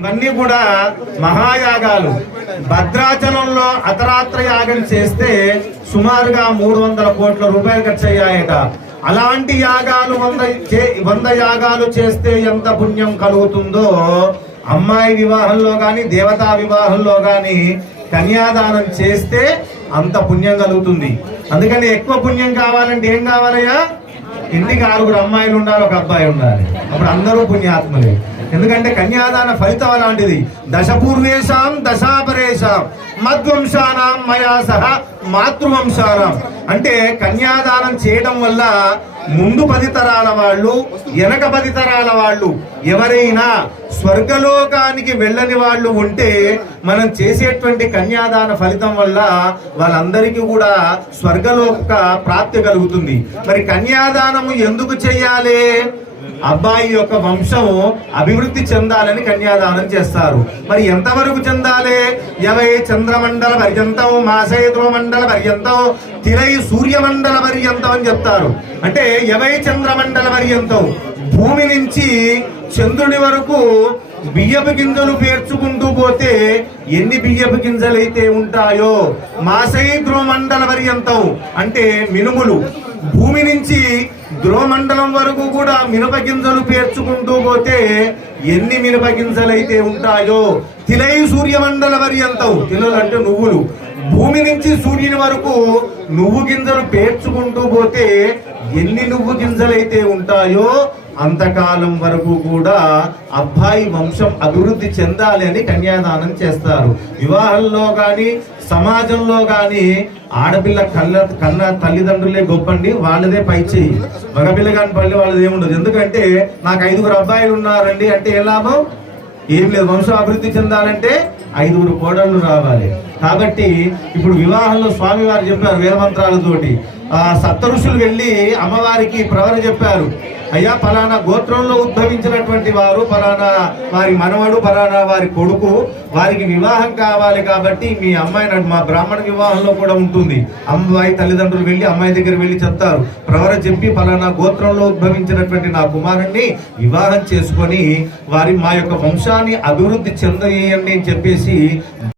ఇవన్నీ కూడా మహాయాగాలు. భద్రాచలంలో అతరాత్ర యాగం చేస్తే సుమారుగా 300 కోట్ల రూపాయలు ఖర్చు అయ్యాయట. అలాంటి యాగాలు 100 యాగాలు చేస్తే ఎంత పుణ్యం కలుగుతుందో అమ్మాయి వివాహంలో గాని దేవతా వివాహంలో గాని కన్యాదానం చేస్తే అంత పుణ్యం కలుగుతుంది. అందుకని ఎక్కువ పుణ్యం కావాలంటే ఏం కావాలయ్యా? ఇంటికి 6 అమ్మాయిలు ఉండాలి, 1 అబ్బాయి ఉండాలి. అప్పుడు అందరూ పుణ్యాత్మలే. ఎందుకంటే కన్యాదాన ఫలితం అలాంటిది. దశపూర్వేశాం దశాపరేశాం మద్వంశానాం మయా సహ మాతృవంశానాం. అంటే కన్యాదానం చేయడం వల్ల ముందు 10 తరాల వాళ్ళు, వెనక 10 తరాల వాళ్ళు ఎవరైనా స్వర్గలోకానికి వెళ్ళని వాళ్ళు ఉంటే మనం చేసేటువంటి కన్యాదాన ఫలితం వల్ల వాళ్ళందరికీ కూడా స్వర్గలోక ప్రాప్తి కలుగుతుంది. మరి కన్యాదానము ఎందుకు చేయాలి? అబ్బాయి యొక్క వంశం అభివృద్ధి చెందాలని కన్యాదానం చేస్తారు. మరి ఎంతవరకు చెందాలి? 50 చంద్రమండల పర్యంతం, మాసే ధ్రువమండల పర్యంతం, తిరై సూర్యమండల పర్యంతం అని చెప్తారు. అంటే 50 చంద్రమండల పర్యంతం, భూమి నుంచి చంద్రుని వరకు బియ్యపు గింజలు పేర్చుకుంటూ పోతే ఎన్ని బియ్యపు గింజలైతే ఉంటాయో, మాసై ధ్రువమండల పర్యంతం అంటే మినుములు, భూమి నుంచి ధ్రువమండలం వరకు కూడా మినప గింజలు పేర్చుకుంటూ పోతే ఎన్ని మినప గింజలైతే ఉంటాయో, తిలై సూర్యమండల పర్యంతం, తిలలు అంటే నువ్వులు, భూమి నుంచి సూర్యుని వరకు నువ్వు గింజలు పేర్చుకుంటూ పోతే ఎన్ని నువ్వు గింజలైతే ఉంటాయో అంతకాలం వరకు కూడా అబ్బాయి వంశం అభివృద్ధి చెందాలి అని కన్యాదానం చేస్తారు. వివాహంలో కానీ సమాజంలో కానీ ఆడపిల్ల కన్న తల్లిదండ్రులే గొప్పండి, వాళ్ళదే పై చెయ్యి. మగపిల్ల కాని పల్లి వాళ్ళది ఏముండదు. ఎందుకంటే నాకు 5 అబ్బాయిలు ఉన్నారండి అంటే ఏ లాభం? ఏం లేదు. వంశం అభివృద్ధి చెందాలంటే 5 కోడళ్ళు రావాలి. కాబట్టి ఇప్పుడు వివాహంలో స్వామివారు చెప్పారు వేదమంత్రాలతోటి. సప్త ఋషులు వెళ్ళి అమ్మవారికి ప్రవర చెప్పారు, అయ్యా ఫలానా గోత్రంలో ఉద్భవించినటువంటి వారు, ఫలానా వారి మనవడు, ఫలానా వారి కొడుకు, వారికి వివాహం కావాలి కాబట్టి మీ అమ్మాయి మా బ్రాహ్మణ వివాహంలో కూడా ఉంటుంది. అమ్మాయి తల్లిదండ్రులు వెళ్ళి అమ్మాయి దగ్గర వెళ్ళి చెప్తారు, ప్రవర చెప్పి ఫలానా గోత్రంలో ఉద్భవించినటువంటి నా కుమారుణ్ణి వివాహం చేసుకొని వారి మా యొక్క వంశాన్ని అభివృద్ధి చెందయ్యండి అని చెప్పేసి